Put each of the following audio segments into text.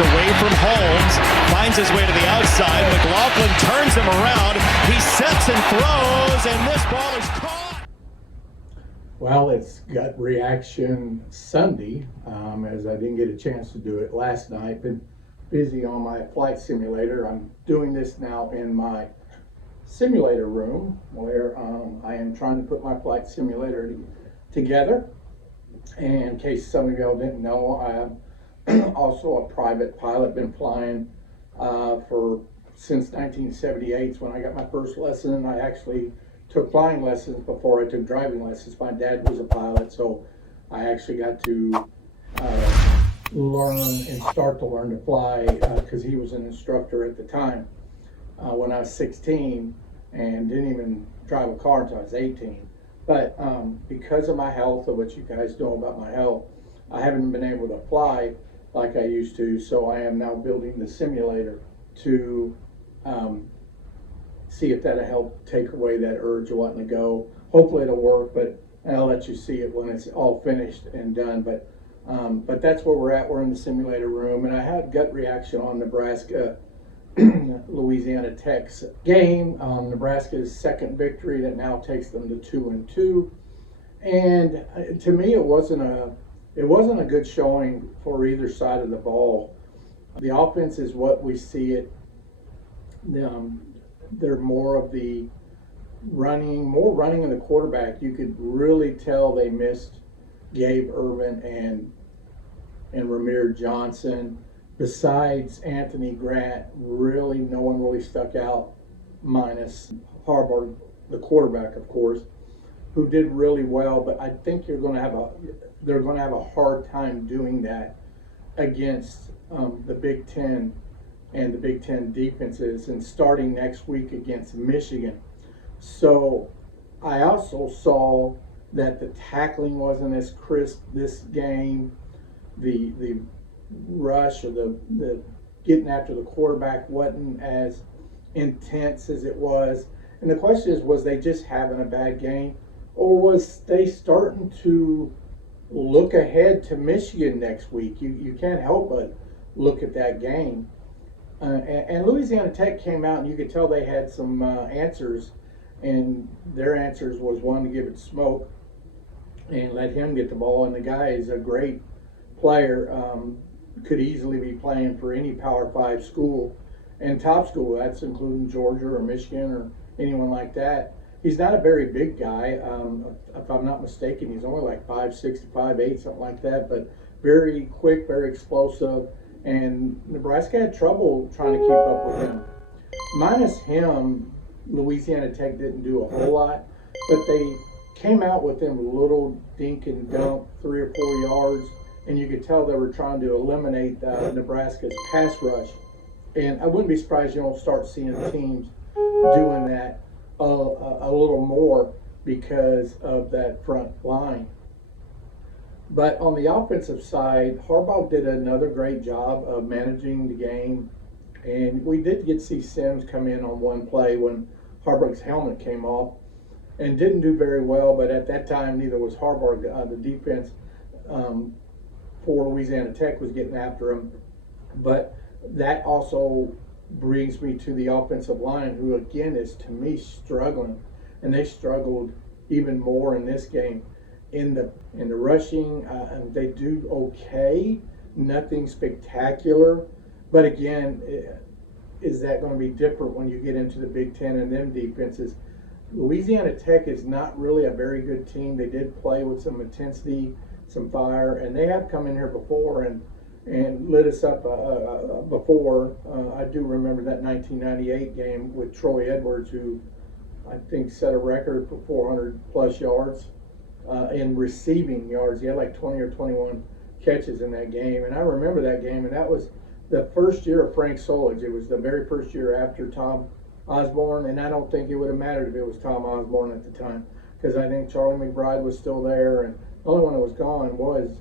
away from Holmes, finds his way to the outside. McLaughlin turns him around. He sets and throws, and this ball is caught. Well, it's gut reaction Sunday, as I didn't get a chance to do it last night. Been busy on my flight simulator. I'm doing this now in my simulator room where I am trying to put my flight simulator together. And in case some of y'all didn't know, I am also a private pilot. Been flying since 1978 when I got my first lesson. I actually took flying lessons before I took driving lessons. My dad was a pilot, so I actually got to learn and start to learn to fly because he was an instructor at the time when I was 16 and didn't even drive a car until I was 18. But because of my health, of what you guys know about my health, I haven't been able to fly like I used to, so I am now building the simulator to see if that'll help take away that urge of wanting to go. Hopefully it'll work, but I'll let you see it when it's all finished and done. But that's where we're at. We're in the simulator room, and I had gut reaction on Nebraska Louisiana Tech's game, Nebraska's second victory that now takes them to 2-2. And to me, it wasn't a good showing for either side of the ball. The offense is what we see it. They're more of the running of the quarterback. You could really tell they missed Gabe Urban and Ramir Johnson. Besides Anthony Grant, really no one really stuck out, minus Harbaugh, the quarterback, of course, who did really well. But I think they're going to have a hard time doing that against the Big Ten and the Big Ten defenses, and starting next week against Michigan. So I also saw that the tackling wasn't as crisp this game. The rush or the getting after the quarterback wasn't as intense as it was. And the question is, was they just having a bad game, or was they starting to look ahead to Michigan next week? You can't help but look at that game. And Louisiana Tech came out, and you could tell they had some answers, and their answers was one to give it smoke and let him get the ball. And the guy is a great player, could easily be playing for any Power 5 school and top school. That's including Georgia or Michigan or anyone like that. He's not a very big guy. If I'm not mistaken, he's only like 5'6" to 5'8", something like that, but very quick, very explosive. And Nebraska had trouble trying to keep up with him. Minus him, Louisiana Tech didn't do a whole lot, but they came out with them little dink and dunk, 3 or 4 yards, and you could tell they were trying to eliminate Nebraska's pass rush. And I wouldn't be surprised you don't start seeing teams doing that a little more because of that front line. But on the offensive side, Harbaugh did another great job of managing the game. And we did get to see Sims come in on one play when Harbaugh's helmet came off and didn't do very well. But at that time, neither was Harbaugh. The defense for Louisiana Tech was getting after him. But that also brings me to the offensive line, who again is, to me, struggling. And they struggled even more in this game. In the rushing, they do okay, nothing spectacular. But again, is that going to be different when you get into the Big Ten and them defenses? Louisiana Tech is not really a very good team. They did play with some intensity, some fire, and they have come in here before and lit us up before. I do remember that 1998 game with Troy Edwards, who I think set a record for 400 plus yards. In receiving yards. He had like 20 or 21 catches in that game. And I remember that game, and that was the first year of Frank Solich. It was the very first year after Tom Osborne, and I don't think it would have mattered if it was Tom Osborne at the time, because I think Charlie McBride was still there, and the only one that was gone was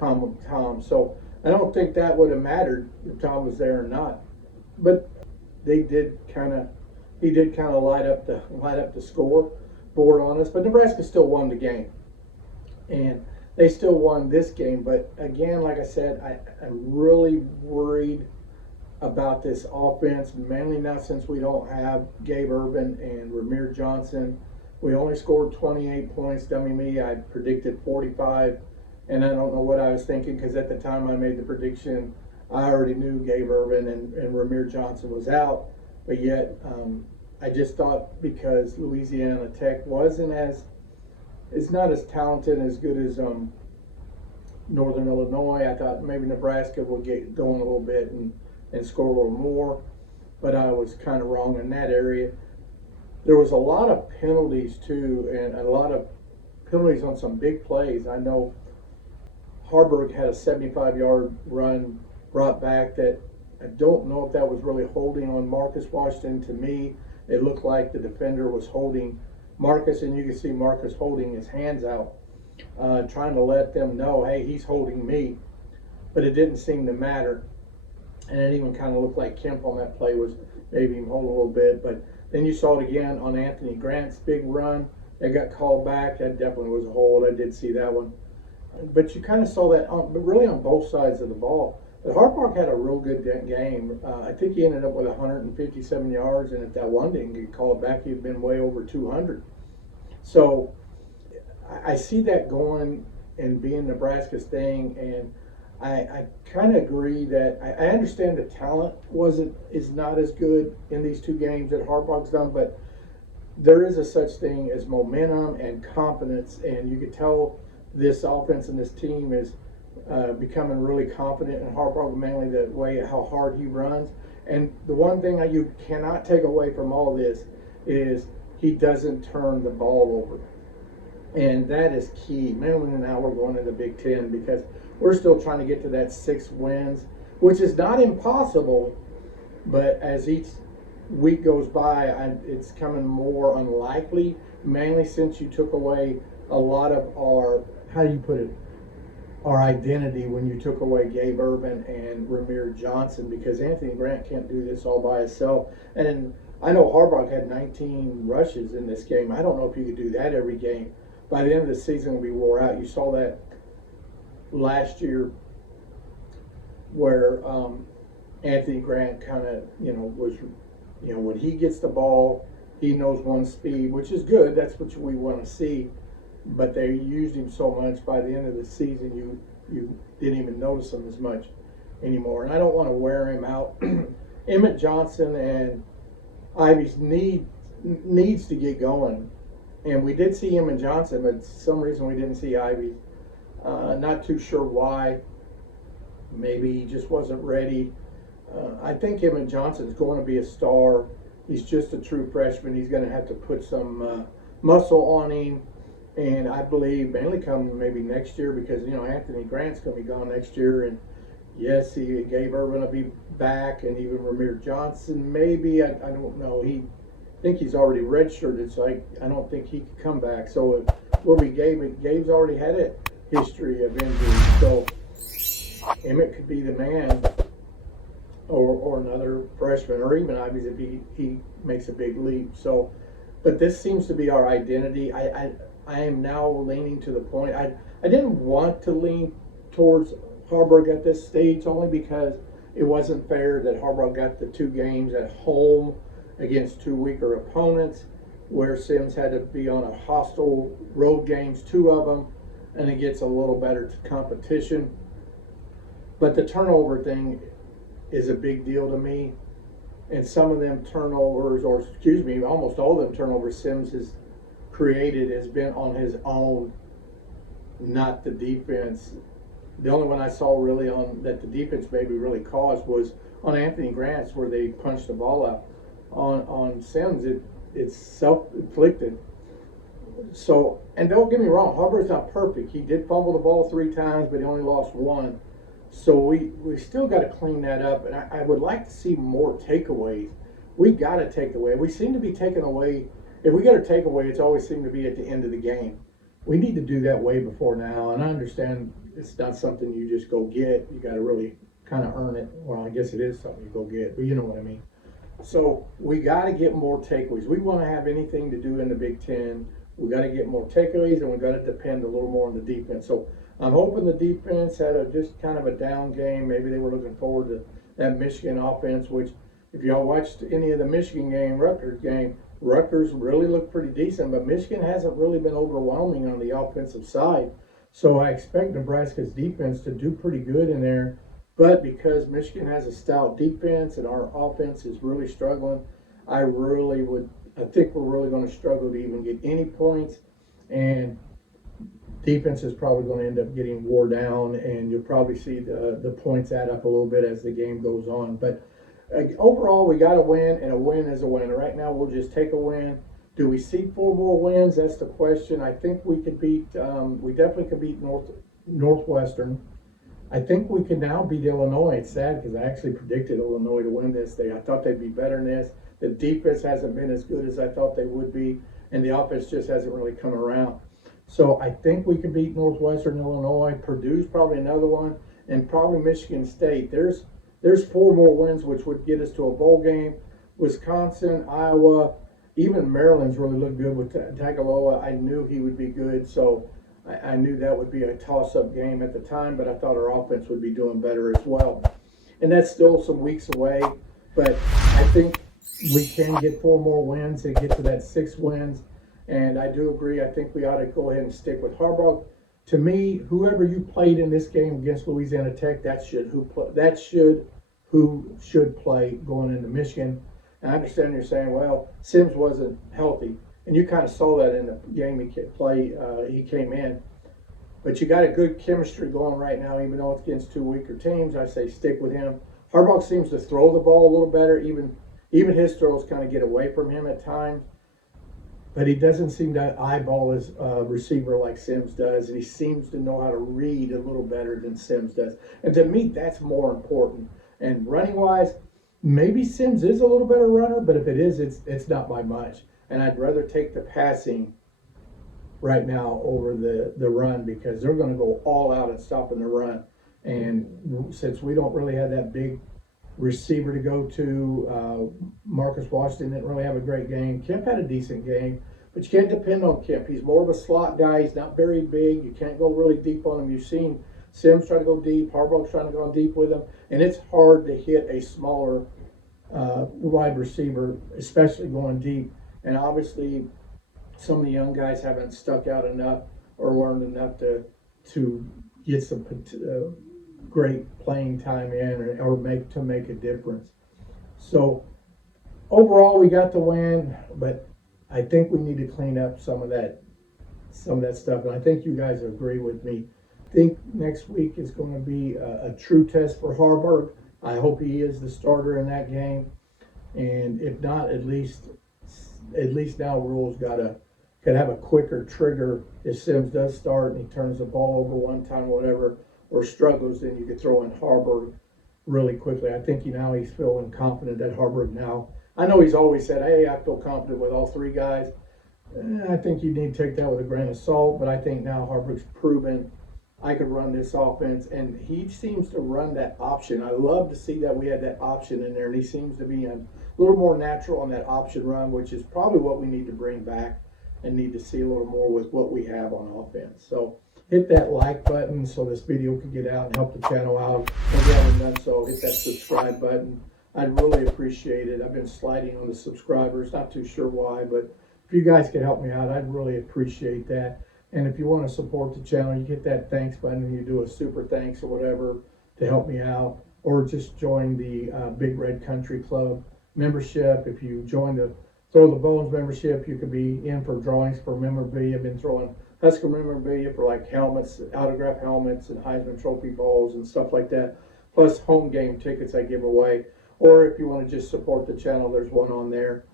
Tom. So I don't think that would have mattered if Tom was there or not. But he did kind of light up the score board on us, but Nebraska still won the game. And they still won this game. But again, like I said, I'm really worried about this offense, mainly now since we don't have Gabe Urban and Ramir Johnson. We only scored 28 points. Dummy me, I predicted 45, and I don't know what I was thinking because at the time I made the prediction, I already knew Gabe Urban and Ramir Johnson was out, but yet I just thought because Louisiana Tech wasn't as, it's not as talented and as good as Northern Illinois. I thought maybe Nebraska would get going a little bit and score a little more, but I was kind of wrong in that area. There was a lot of penalties too, and a lot of penalties on some big plays. I know Harburg had a 75-yard run brought back that I don't know if that was really holding on Marcus Washington. To me, it looked like the defender was holding Marcus, and you can see Marcus holding his hands out, trying to let them know, hey, he's holding me. But it didn't seem to matter. And it even kind of looked like Kemp on that play was maybe even holding a little bit. But then you saw it again on Anthony Grant's big run. That got called back. That definitely was a hold. I did see that one. But you kind of saw that, but really on both sides of the ball. But Harbaugh had a real good game. I think he ended up with 157 yards, and if that one didn't get called back, he'd been way over 200. So I see that going and being Nebraska's thing, and I kind of agree that I understand the talent is not as good in these two games that Harbaugh's done, but there is a such thing as momentum and confidence, and you could tell this offense and this team is becoming really confident in Harbaugh, mainly the way how hard he runs. And the one thing that you cannot take away from all this is he doesn't turn the ball over. And that is key, mainly now we're going to the Big Ten because we're still trying to get to that 6 wins, which is not impossible, but as each week goes by, it's coming more unlikely, mainly since you took away a lot of our, how do you put it, our identity when you took away Gabe Urban and Ramir Johnson, because Anthony Grant can't do this all by himself. And I know Harbaugh had 19 rushes in this game. I don't know if you could do that every game. By the end of the season, it'll be wore out. You saw that last year where Anthony Grant kind of, was, when he gets the ball, he knows one speed, which is good. That's what we want to see. But they used him so much by the end of the season, you didn't even notice him as much anymore. And I don't want to wear him out. Emmett Johnson and Ivy's needs to get going. And we did see Emmett Johnson, but for some reason we didn't see Ivy. Not too sure why. Maybe he just wasn't ready. I think Emmett Johnson's going to be a star. He's just a true freshman. He's going to have to put some muscle on him. And I believe mainly come maybe next year because, Anthony Grant's going to be gone next year. And yes, Gabe Urban will be back, and even Ramir Johnson maybe. I don't know. I think he's already redshirted, so I don't think he could come back. So it will be Gabe. Gabe's already had a history of injuries. So Emmett could be the man, or another freshman, or even Ivy's if he makes a big leap. So, but this seems to be our identity. I am now leaning to the point. I didn't want to lean towards Harbaugh at this stage only because it wasn't fair that Harbaugh got the 2 games at home against 2 weaker opponents, where Sims had to be on a hostile road games, 2 of them, and it gets a little better competition. But the turnover thing is a big deal to me, and some of them turnovers, or excuse me, almost all of them turnovers Sims has created has been on his own, not the defense. The only one I saw really on that the defense maybe really caused was on Anthony Grant's, where they punched the ball out. On Sims, it's self-inflicted. So, and don't get me wrong, Harbaugh's not perfect. He did fumble the ball 3 times, but he only lost 1. So we still got to clean that up, and I would like to see more takeaways. We got to take away. We seem to be taking away. If we get a takeaway, it's always seemed to be at the end of the game. We need to do that way before now, and I understand it's not something you just go get. You got to really kind of earn it. Well, I guess it is something you go get, but you know what I mean. So we got to get more takeaways. We want to have anything to do in the Big Ten. We got to get more takeaways, and we got to depend a little more on the defense. So I'm hoping the defense had just kind of a down game. Maybe they were looking forward to that Michigan offense, which if y'all watched any of the Michigan game, Rutgers game, Rutgers really looked pretty decent, but Michigan hasn't really been overwhelming on the offensive side. So I expect Nebraska's defense to do pretty good in there. But because Michigan has a stout defense and our offense is really struggling, I think we're really going to struggle to even get any points. And defense is probably going to end up getting wore down, and you'll probably see the points add up a little bit as the game goes on. But overall, we got to win, and a win is a win. Right now, we'll just take a win. Do we see 4 more wins? That's the question. I think we could beat. We definitely could beat Northwestern. I think we can now beat Illinois. It's sad because I actually predicted Illinois to win this. I thought they'd be better than this. The defense hasn't been as good as I thought they would be, and the offense just hasn't really come around. So I think we can beat Northwestern, Illinois. Purdue's probably another one, and probably Michigan State. There's 4 more wins, which would get us to a bowl game. Wisconsin, Iowa, even Maryland's really looked good with Tagovailoa. I knew he would be good, so I knew that would be a toss-up game at the time, but I thought our offense would be doing better as well. And that's still some weeks away, but I think we can get 4 more wins and get to that 6 wins. And I do agree. I think we ought to go ahead and stick with Harbaugh. To me, whoever you played in this game against Louisiana Tech, that should who should play going into Michigan. And I understand you're saying, well, Sims wasn't healthy. And you kind of saw that in the game he came in. But you got a good chemistry going right now, even though it's against 2 weaker teams. I say stick with him. Harbaugh seems to throw the ball a little better. Even his throws kind of get away from him at times. But he doesn't seem to eyeball his receiver like Sims does. And he seems to know how to read a little better than Sims does. And to me, that's more important. And running-wise, maybe Sims is a little better runner, but if it is, it's not by much. And I'd rather take the passing right now over the run because they're going to go all out at stopping the run. And since we don't really have that big receiver to go to, Marcus Washington didn't really have a great game. Kemp had a decent game, but you can't depend on Kemp. He's more of a slot guy. He's not very big. You can't go really deep on him. You've seen Sims try to go deep. Harbaugh's trying to go deep with him. And it's hard to hit a smaller wide receiver, especially going deep. And obviously, some of the young guys haven't stuck out enough or learned enough to get some great playing time in or make a difference. So overall, we got the win, but I think we need to clean up some of that stuff. And I think you guys agree with me. I think next week is going to be a true test for Harbaugh. I hope he is the starter in that game, and if not, at least now Rule's could have a quicker trigger if Sims does start and he turns the ball over one time, whatever, or struggles. Then you could throw in Harbaugh really quickly. I think he's feeling confident that Harbaugh now. I know he's always said, "Hey, I feel confident with all 3 guys." I think you need to take that with a grain of salt, but I think now Harbaugh's proven I could run this offense, and he seems to run that option. I love to see that we had that option in there, and he seems to be a little more natural on that option run, which is probably what we need to bring back and need to see a little more with what we have on offense. So hit that like button so this video can get out and help the channel out. If you haven't done so, hit that subscribe button. I'd really appreciate it. I've been sliding on the subscribers, not too sure why, but if you guys could help me out, I'd really appreciate that. And if you want to support the channel, you hit that thanks button and you do a super thanks or whatever to help me out, or just join the Big Red Country Club membership. If you join the Throw the Bones membership, you could be in for drawings for memorabilia. I've been throwing Husker memorabilia for like helmets, autographed helmets, and Heisman Trophy balls and stuff like that, plus home game tickets I give away. Or if you want to just support the channel, there's one on there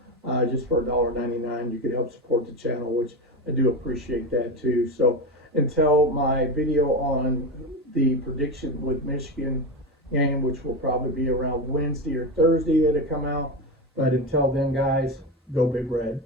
just for $1.99. You could help support the channel, which I do appreciate that too. So until my video on the prediction with Michigan game, which will probably be around Wednesday or Thursday to come out. But until then, guys, go Big Red.